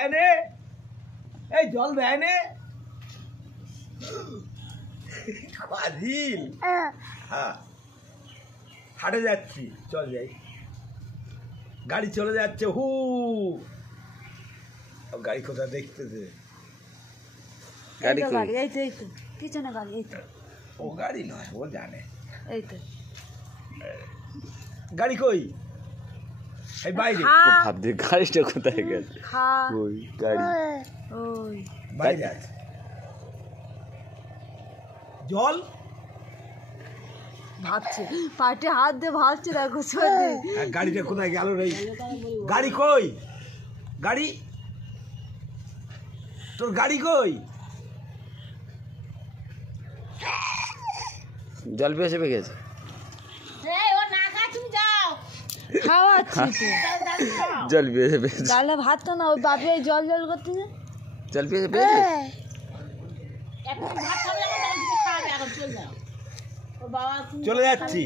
এনে এই জল দেয় নে ফাজিল। হ্যাঁ হাটে যাচ্ছি, চল যাই। গাড়ি চলে যাচ্ছে, হু গাড়ি কোথায় দেখতেছে? গাড়ি এই তো পিছনে গাড়ি, এই তো। ও গাড়ি নয়, ও জানে। এই তো গাড়ি কই? এই বাইরে। ভাবছি গাড়িটা কোথায় গেছে। ওই গাড়ি ওই বাইরে আছে। জল ভাবছে, পাটে হাত দিয়ে ভাবছে, দেখো গাড়িটা কোথায় গেল রে? গাড়ি কই? গাড়ি, তোর গাড়ি কই? জল পেয়ে চেপে গেছে। খাওয়াচ্ছি জল পেয়ে চেপে গালে ভাতটা না, ওই বাপে জল জল করতে না, জল পেয়ে পেয়েছে। চলে যাচ্ছি।